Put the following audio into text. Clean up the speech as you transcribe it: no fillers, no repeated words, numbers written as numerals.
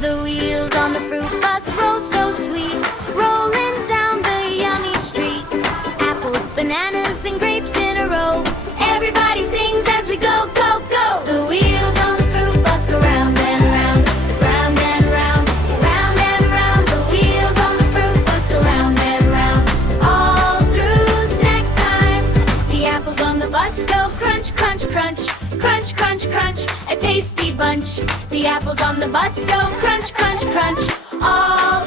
The wheels on the fruit bus roll so sweet, rolling down the yummy street. Apples, bananas, and grapes in a row. Everybody sings as we go, go, go. The wheels on the fruit bus go round and round, round and round, round and round. The wheels on the fruit bus go round and round, all through snack time. The apples on the bus go crunch, crunch, crunch, crunch, crunch, crunch, a tasty bunch. The apples on the bus go crunch, crunch, crunch, all